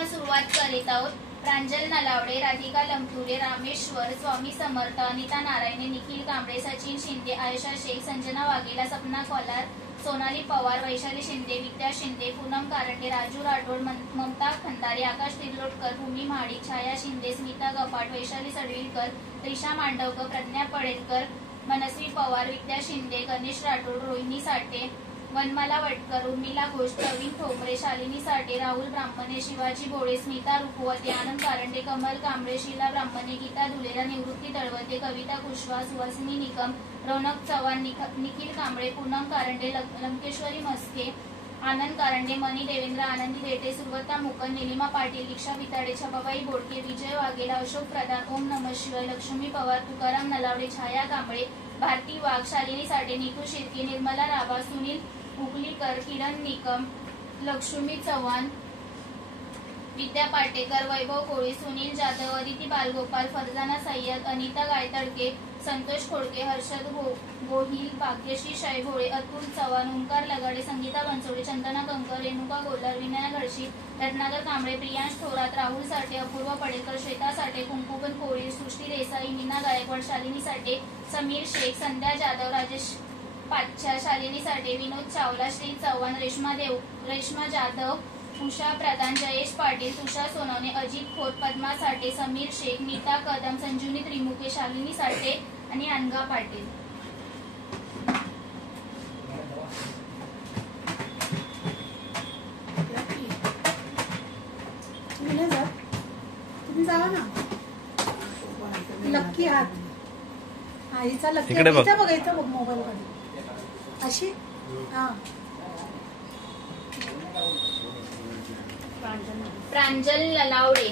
आपण सुरुवात करीत आहोत। प्रांजल नलावडे, राधिका लमतुरे, रामेश्वर, स्वामी समर्थ, अनिता नारायणे, निखिल कांबळे, सचिन शिंदे, आयशा शेख, संजना वाघेला, सपना कोलार, सोनाली पवार, वैशाली शिंदे, विद्या शिंदे, पूनम कारंडे, राजू राठोड, ममता खंदारे, आकाश तिर्लोटकर, भूमी महाडिक, छाया शिंदे, स्मिता गपाट, वैशाली सडविलकर, त्रिशा मांडवकर, प्रज्ञा पडेलकर, मनस्वी पवार, विद्या शिंदे, गणेश राठोड, रोहिणी साठे, वनमाला वटकर, उर्मिला घोष, प्रवीण ठोंबरे, शालिनी साठे, राहुल ब्राह्मणे, शिवाजी भोळे, स्मिता रुखवते, आनंद कारंडे, कमल कांबळे, शीला ब्राह्मणे, गीता धुलेरा, निवृत्ती तळवते, कविता कुशवाहा, सुहासिनी निकम, रौनक चव्हाण, निखिल कांबळे, पूनम कारंडे, लंकेश्वरी मस्के, आनंद कारंडे, मनी देवेंद्र, आनंदी देटे, सुरवता मुकन, निलिमा पाटील, दीक्षा विताडे, छबाबाई बोडके, विजय वाघेला, अशोक प्रधान, ओम नमः शिवाय, लक्ष्मी पवार, तुकाराम नलावडे, छाया कांबळे, भारती वाघ, शालिनी साठे, निकू शिर्के, निर्मला राभा, सुनील उकलीकर, किरण निकम, लक्ष्मी चव्हाण, विद्या पाटेकर, वैभव कोळी, सुनील जाधव, अदिती बालगोपाल, फरजाना सय्यद, अनिता गायतडके, संतोष खोडके, हर्षद गोहिल, भाग्यश्री शायभोळे, अतुल चव्हाण, ओंकार लगाडे, संगीता बनसोडे, चंदना कंकर, रेणुका गोल्हार, विनया घडशी, रत्नाकर कांबळे, प्रियांश थोरात, राहुल साठे, अपूर्व पडेकर, श्वेता साठे, कुंकुबन कोळी, सृष्टी देसाई, मीना गायकवाड, शालिनी साठे, समीर शेख, संध्या जाधव, राजेश पाच्छा, शालिनी साठे, विनोद चावला, श्री चव्हाण, रेश्मा जाधव, उषा प्रधान, जयेश पाटील, तुषार सोनवणे, अजित खोत, पद्मा साठे, समीर शेख, नीता कदम, संजीवनी त्रिमुखे, शालिनी साठे आणि अनगा पाटील। तुम्ही जावा ना, लक्की हात आईचा, लक्की बघायचं बघ मोबाईल मध्ये अशी। हा, प्रांजल नलावडे,